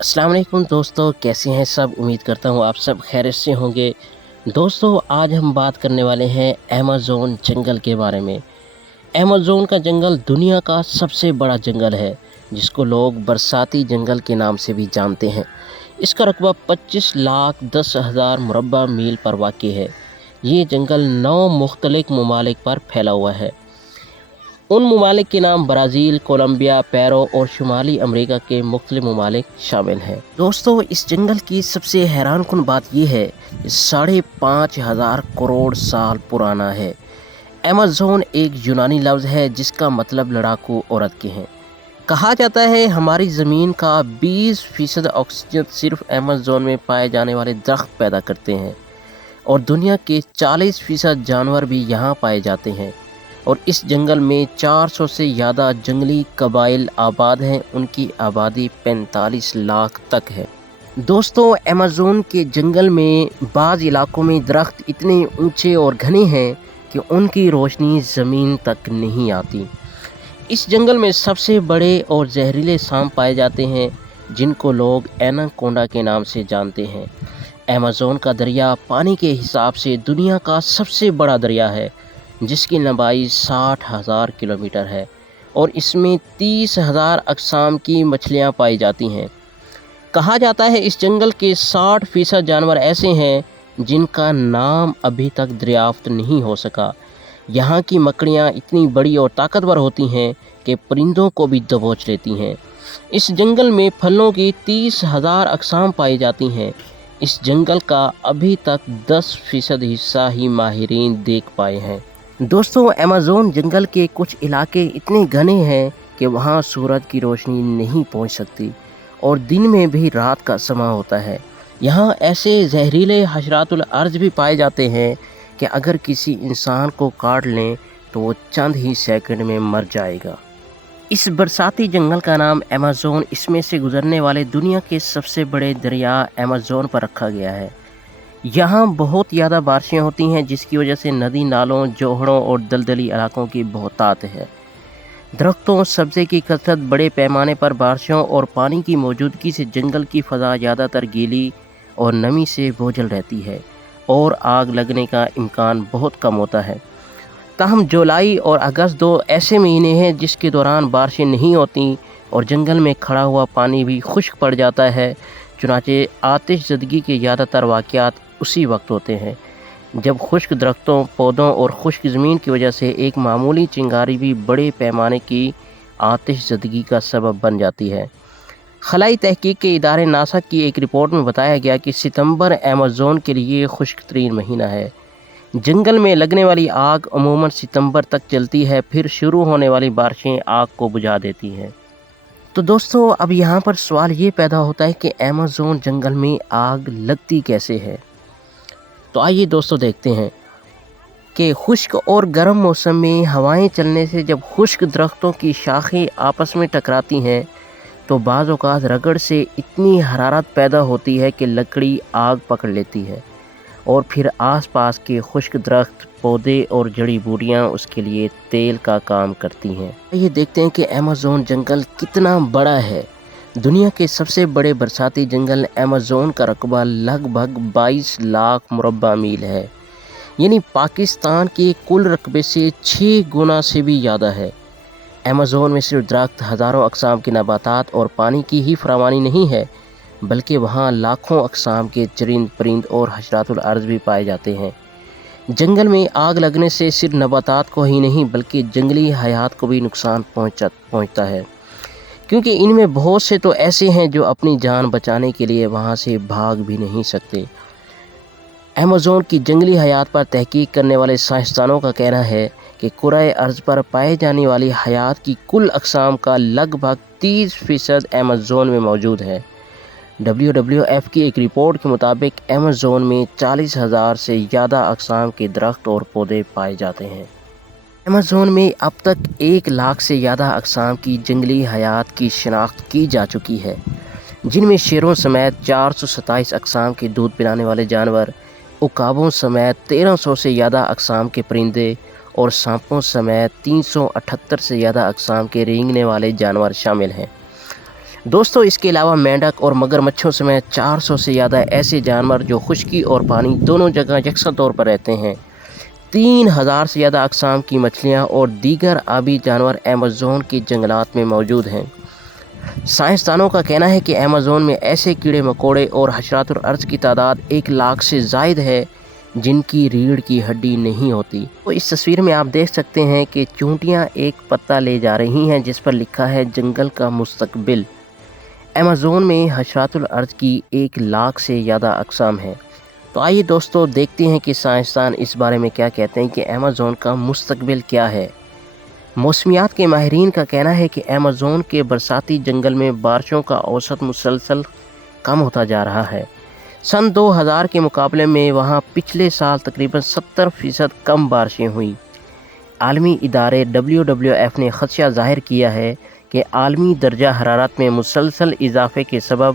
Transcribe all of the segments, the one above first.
अस्सलाम वालेकुम दोस्तों, कैसे हैं सब। उम्मीद करता हूँ आप सब खैरियत से होंगे। दोस्तों, आज हम बात करने वाले हैं अमेज़न जंगल के बारे में। अमेज़न का जंगल दुनिया का सबसे बड़ा जंगल है, जिसको लोग बरसाती जंगल के नाम से भी जानते हैं। इसका रकबा 25 लाख 10,000 मुरब्बा मील पर वाक़ है। ये जंगल 9 मुख्तलिफ ममालिक पर फैला हुआ है। उन ममालिक के नाम ब्राज़ील, कोलंबिया, पेरू और शुमाली अमेरिका के मुख्तलिफ ममालिक शामिल हैं। दोस्तों, इस जंगल की सबसे हैरानकुन बात यह है कि 5,500 करोड़ साल पुराना है। अमेज़न एक यूनानी लफ्ज़ है जिसका मतलब लड़ाकू औरत के हैं। कहा जाता है हमारी ज़मीन का 20% ऑक्सीजन सिर्फ अमेज़न में पाए जाने वाले दरख्त पैदा करते हैं, और दुनिया के 40% जानवर भी यहाँ पाए जाते हैं। और इस जंगल में 400 से ज़्यादा जंगली कबाइल आबाद हैं। उनकी आबादी 45 लाख तक है। दोस्तों, अमेज़न के जंगल में बाज़ इलाकों में दरख्त इतने ऊंचे और घने हैं कि उनकी रोशनी ज़मीन तक नहीं आती। इस जंगल में सबसे बड़े और जहरीले सांप पाए जाते हैं, जिनको लोग एनाकोंडा के नाम से जानते हैं। अमेज़न का दरिया पानी के हिसाब से दुनिया का सबसे बड़ा दरिया है, जिसकी लंबाई 60,000 किलोमीटर है, और इसमें 30,000 अक़साम की मछलियाँ पाई जाती हैं। कहा जाता है इस जंगल के 60% जानवर ऐसे हैं जिनका नाम अभी तक दरियाफ्त नहीं हो सका। यहाँ की मकड़ियाँ इतनी बड़ी और ताकतवर होती हैं कि परिंदों को भी दबोच लेती हैं। इस जंगल में फलों की 30,000 अक़साम पाई जाती हैं। इस जंगल का अभी तक 10% हिस्सा ही माहिरीन देख पाए हैं। दोस्तों, अमेज़न जंगल के कुछ इलाके इतने घने हैं कि वहाँ सूरज की रोशनी नहीं पहुँच सकती, और दिन में भी रात का समय होता है। यहाँ ऐसे जहरीले हशरातुल अर्ज़ भी पाए जाते हैं कि अगर किसी इंसान को काट लें तो वो चंद ही सेकंड में मर जाएगा। इस बरसाती जंगल का नाम अमेज़न इसमें से गुजरने वाले दुनिया के सबसे बड़े दरिया अमेज़न पर रखा गया है। यहाँ बहुत ज़्यादा बारिशें होती हैं, जिसकी वजह से नदी नालों, जोहड़ों और दलदली इलाकों की बहुतायत है। दरख्तों, सब्ज़े की कसरत, बड़े पैमाने पर बारिशों और पानी की मौजूदगी से जंगल की फ़ज़ा ज़्यादातर गीली और नमी से बोझल रहती है, और आग लगने का इम्कान बहुत कम होता है। ताहम जुलाई और अगस्त 2 ऐसे महीने हैं जिसके दौरान बारिशें नहीं होती, और जंगल में खड़ा हुआ पानी भी खुश्क पड़ जाता है। चुनांचे आतिशज़दगी के ज़्यादातर वाक़यात उसी वक्त होते हैं जब खुश्क दरख्तों, पौधों और खुश्क ज़मीन की वजह से एक मामूली चिंगारी भी बड़े पैमाने की आतिशज़दगी का सबब बन जाती है। खलाई तहकीक के इदारे नासा की एक रिपोर्ट में बताया गया कि सितंबर अमेज़न के लिए खुश्क तरीन महीना है। जंगल में लगने वाली आग अमूमन सितंबर तक चलती है, फिर शुरू होने वाली बारिशें आग को बुझा देती हैं। तो दोस्तों, अब यहाँ पर सवाल ये पैदा होता है कि अमेज़न जंगल में आग लगती कैसे है। तो आइए दोस्तों देखते हैं कि खुश्क और गर्म मौसम में हवाएं चलने से जब खुश्क दरख्तों की शाखें आपस में टकराती हैं तो बाज़ औक़ात रगड़ से इतनी हरारत पैदा होती है कि लकड़ी आग पकड़ लेती है, और फिर आसपास के खुश्क दरख्त, पौधे और जड़ी बूटियाँ उसके लिए तेल का काम करती हैं। ये देखते हैं कि अमेज़न जंगल कितना बड़ा है। दुनिया के सबसे बड़े बरसाती जंगल अमेज़न का रकबा लगभग 22 लाख मुरब्बा मील है, यानी पाकिस्तान के कुल रकबे से 6 गुना से भी ज़्यादा है। अमेज़न में सिर्फ दरख्त, हज़ारों अक़साम के नबातात और पानी की ही फरावानी नहीं है, बल्कि वहाँ लाखों अक़साम के चरिंद, परिंद और हशरातुल अर्ज़ भी पाए जाते हैं। जंगल में आग लगने से सिर्फ नबातात को ही नहीं बल्कि जंगली हयात को भी नुकसान पहुँचता है, क्योंकि इनमें बहुत से तो ऐसे हैं जो अपनी जान बचाने के लिए वहाँ से भाग भी नहीं सकते। अमेज़न की जंगली हयात पर तहकीक करने वाले साइंसदानों का कहना है कि कुराए अर्ज़ पर पाए जाने वाली हयात की कुल अक़साम का लगभग 30% अमेज़न में मौजूद है। WWF की एक रिपोर्ट के मुताबिक अमेज़न में 40,000 से ज़्यादा अक़साम के दरख्त और पौधे पाए जाते हैं। अमेज़न में अब तक 1 लाख से ज़्यादा अक़साम की जंगली हयात की शनाख्त की जा चुकी है, जिनमें शेरों समेत 427 अक़साम के दूध पिलाने वाले जानवर, उकाबों समेत 1300 से ज़्यादा अक़साम के परिंदे और सांपों समेत 378 से ज़्यादा अक़साम के रेंगने वाले जानवर शामिल हैं। دوستو اس کے علاوہ مینڈک اور مگرمچھوں سمیت 400 سے زیادہ ایسے جانور جو خشکی اور پانی دونوں جگہ یکساں طور پر رہتے ہیں۔ 3000 سے زیادہ اقسام کی مچھلیاں اور دیگر آبی جانور ایمیزون کے جنگلات میں موجود ہیں۔ سائنسدانوں کا کہنا ہے کہ ایمیزون میں ایسے کیڑے مکوڑے اور حشرات الارض کی تعداد 1 لاکھ سے زائد ہے جن کی ریڑھ کی ہڈی نہیں ہوتی۔ تو اس تصویر میں آپ دیکھ سکتے ہیں کہ چونٹیاں ایک پتا لے جا رہی ہیں جس پر لکھا ہے جنگل کا مستقبل۔ ایمیزون میں حشرات الارض کی 1 لاکھ سے زیادہ اقسام ہیں۔ تو آئیے دوستو دیکھتے ہیں کہ سائنسدان اس بارے میں کیا کہتے ہیں کہ ایمیزون کا مستقبل کیا ہے۔ موسمیات کے ماہرین کا کہنا ہے کہ ایمیزون کے برساتی جنگل میں بارشوں کا اوسط مسلسل کم ہوتا جا رہا ہے۔ سن 2000 کے مقابلے میں وہاں پچھلے سال تقریباً 70% کم بارشیں ہوئیں۔ عالمی ادارے WWF نے خدشہ ظاہر کیا ہے کہ عالمی درجہ حرارت میں مسلسل اضافے کے سبب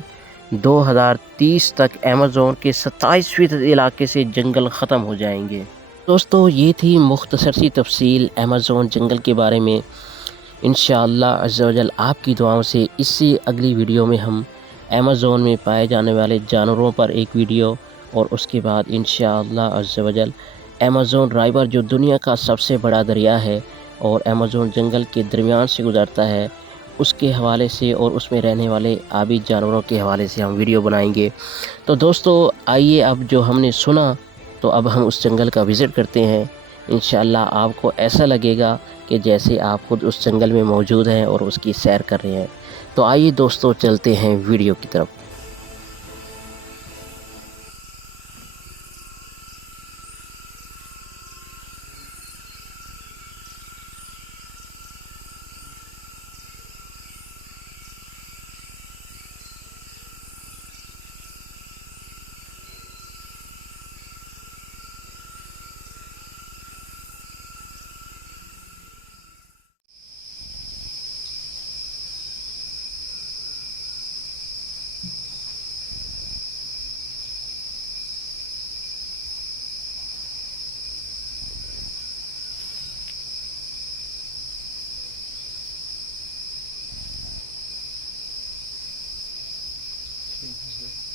2030 تک ایمیزون کے 27% علاقے سے جنگل ختم ہو جائیں گے۔ دوستو یہ تھی مختصر سی تفصیل ایمیزون جنگل کے بارے میں۔ انشاءاللہ عز و جل آپ کی دعاؤں سے اس سے اگلی ویڈیو میں ہم ایمیزون میں پائے جانے والے جانوروں پر ایک ویڈیو، اور اس کے بعد انشاءاللہ عز و جل ایمیزون رائیور جو دنیا کا سب سے بڑا دریا ہے اور ایمیزون جنگل کے درمیان سے گزرتا ہے، اس کے حوالے سے اور اس میں رہنے والے آبی جانوروں کے حوالے سے ہم ویڈیو بنائیں گے۔ تو دوستو آئیے اب جو ہم نے سنا تو اب ہم اس جنگل کا وزٹ کرتے ہیں۔ انشاءاللہ آپ کو ایسا لگے گا کہ جیسے آپ خود اس جنگل میں موجود ہیں اور اس کی سیر کر رہے ہیں۔ تو آئیے دوستو چلتے ہیں ویڈیو کی طرف۔ ٹھیک ہے سر۔